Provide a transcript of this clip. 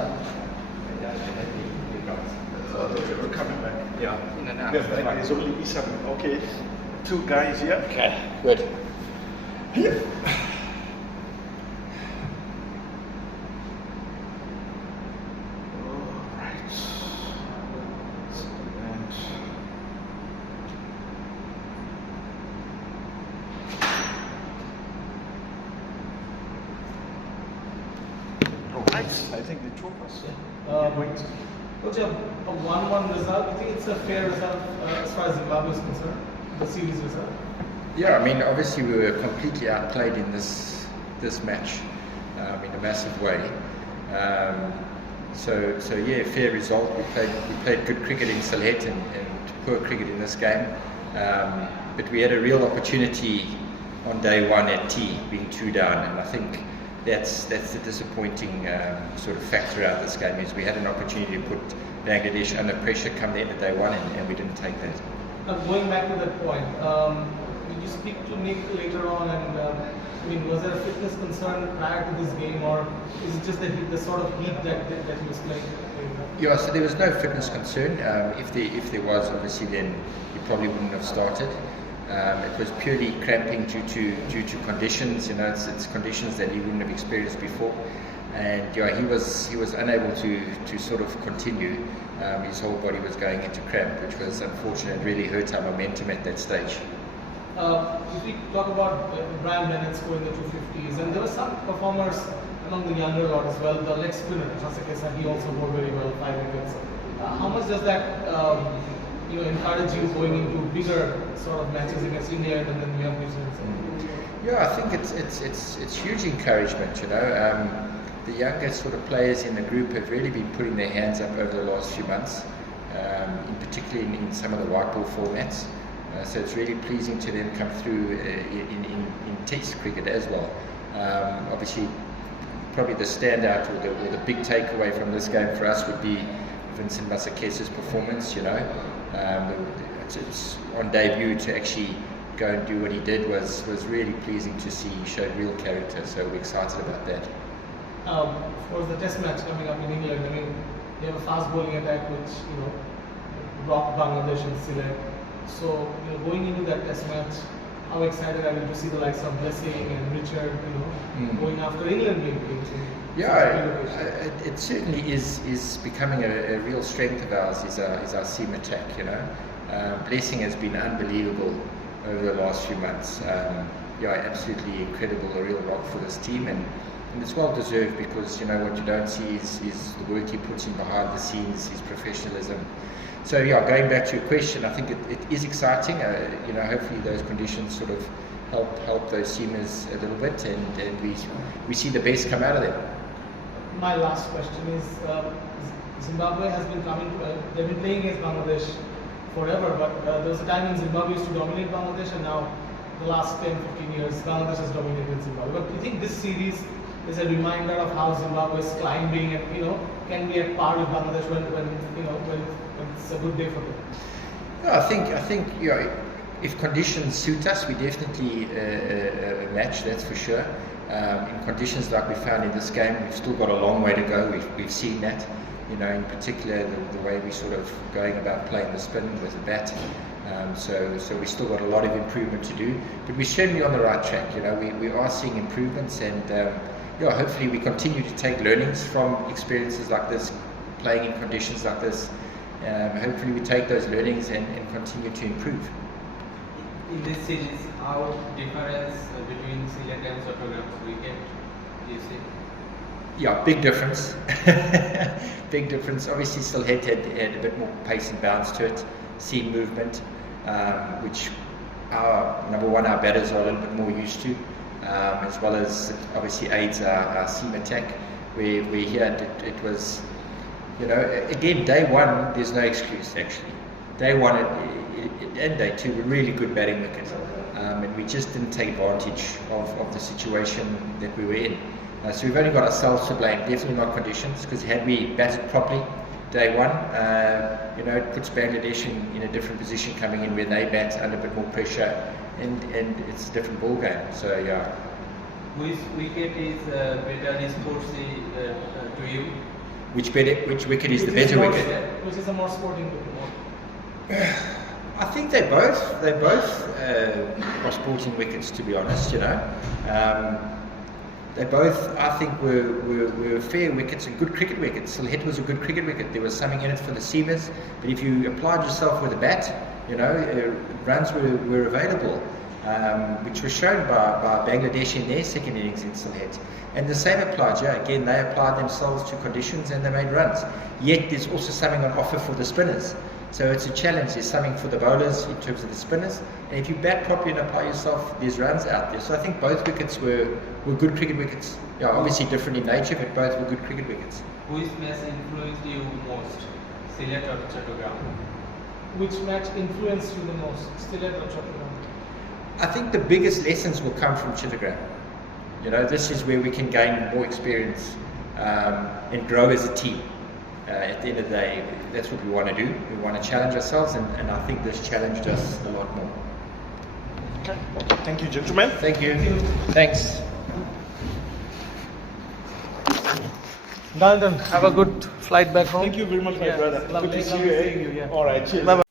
that? We're coming back. Yeah. In and out. Yes, there's only Isam. Okay. Two guys here. Okay, good. Here. I think the two of us. Coach, a 1-1 result, I think it's a fair result as far as Zimbabwe is concerned, the series result. Yeah, I mean, obviously we were completely outplayed in this match in a massive way. So yeah, fair result. We played good cricket in Sylhet and poor cricket in this game. But we had a real opportunity on day one at T, being 2 down, and I think that's the disappointing sort of factor out of this game, is we had an opportunity to put Bangladesh under pressure come the end of day one, and we didn't take that. Now going back to that point, did you speak to Nick later on, and I mean, was there a fitness concern prior to this game, or is it just the sort of heat that he was playing? Yeah, so there was no fitness concern. If there was, obviously, then he probably wouldn't have started. It was purely cramping due to conditions. You know, it's conditions that he wouldn't have experienced before, and yeah, he was unable to sort of continue. His whole body was going into cramp, which was unfortunate. It really hurt our momentum at that stage. If we talk about Brian Bennett scoring the 250s, and there were some performers among the younger lot as well. The leg spinner, Hasakesa, he also bowled very well, 5 wickets. How much does that encourage you going into bigger sort of matches against India and then the young New Zealand? Yeah, I think it's huge encouragement. You know, the younger sort of players in the group have really been putting their hands up over the last few months, in particular in some of the white ball formats. So it's really pleasing to then come through in Test cricket as well. Obviously, probably the standout or the big takeaway from this game for us would be Vincent Masakesa's performance. You know, it's on debut to actually go and do what he did was really pleasing to see. He showed real character, so we're excited about that. Of course, the Test match coming up in England. I mean, they have a fast bowling attack which rocked Bangladesh and Sylhet. So going into that Test match, how excited are you to see the likes of Blessing and Richard, going after England maybe? Yeah, it certainly is becoming a real strength of ours. Is our seam attack. You know, Blessing has been unbelievable over the last few months. Absolutely incredible, a real rock for this team, and it's well deserved, because what you don't see is the work he puts in behind the scenes, his professionalism. So yeah, going back to your question, I think it is exciting. Hopefully those conditions sort of help those seamers a little bit, and we see the best come out of them. My last question is, Zimbabwe has been they've been playing against Bangladesh forever, but there was a time when Zimbabwe used to dominate Bangladesh, and now the last 10-15 years Bangladesh has dominated Zimbabwe. But do you think this series is a reminder of how Zimbabwe is climbing and can be at par with Bangladesh when it's a good day for them? Yeah, I think if conditions suit us, we definitely match, that's for sure. In conditions like we found in this game, we've still got a long way to go. We've seen that, in particular the way we sort of going about playing the spin with the bat. So we still got a lot of improvement to do, but we're certainly on the right track. We are seeing improvements, and hopefully we continue to take learnings from experiences like this, playing in conditions like this. Hopefully we take those learnings and continue to improve. In this series, how difference between Sylhet and Chattogram wicket do you see? Yeah, big difference. Big difference. Obviously, Sylhet had a bit more pace and bounce to it, seam movement, which our batters are a little bit more used to, as well as obviously aids our seam attack. Where here it was, again, day one, there's no excuse actually. Day one and day two were really good batting wickets, and we just didn't take advantage of the situation that we were in. So we've only got ourselves to blame, definitely not conditions, because had we batted properly day one, it puts Bangladesh in a different position coming in where they bat under a bit more pressure, and it's a different ball game. So which wicket is better sportsy to you? which wicket is the Which better more- wicket. Which is a more sporting wicket? I think they both are sporting wickets, to be honest. They both, I think, were fair wickets and good cricket wickets. Silhette was a good cricket wicket. There was something in it for the seamers, but if you applied yourself with a bat, runs were available, which was shown by Bangladesh in their second innings in Silhette. And the same applied, again, they applied themselves to conditions and they made runs. Yet there's also something on offer for the spinners. So it's a challenge. There's something for the bowlers in terms of the spinners. And if you bat properly and apply yourself, there's runs out there. So I think both wickets were good cricket wickets. Yeah, obviously different in nature, but both were good cricket wickets. Which match influenced you most, Sylhet or Chattogram? Which match influenced you the most, Sylhet or Chattogram? I think the biggest lessons will come from Chattogram. This is where we can gain more experience and grow as a team. At the end of the day, that's what we want to do. We want to challenge ourselves, and I think this challenged us a lot more. Okay. Thank you, gentlemen. Thank you. Thanks. Dalton, have a good flight back home. Thank you very much, my Yeah, brother. lovely- Good to see lovely you. seeing you, yeah. All right, cheers. Bye-bye.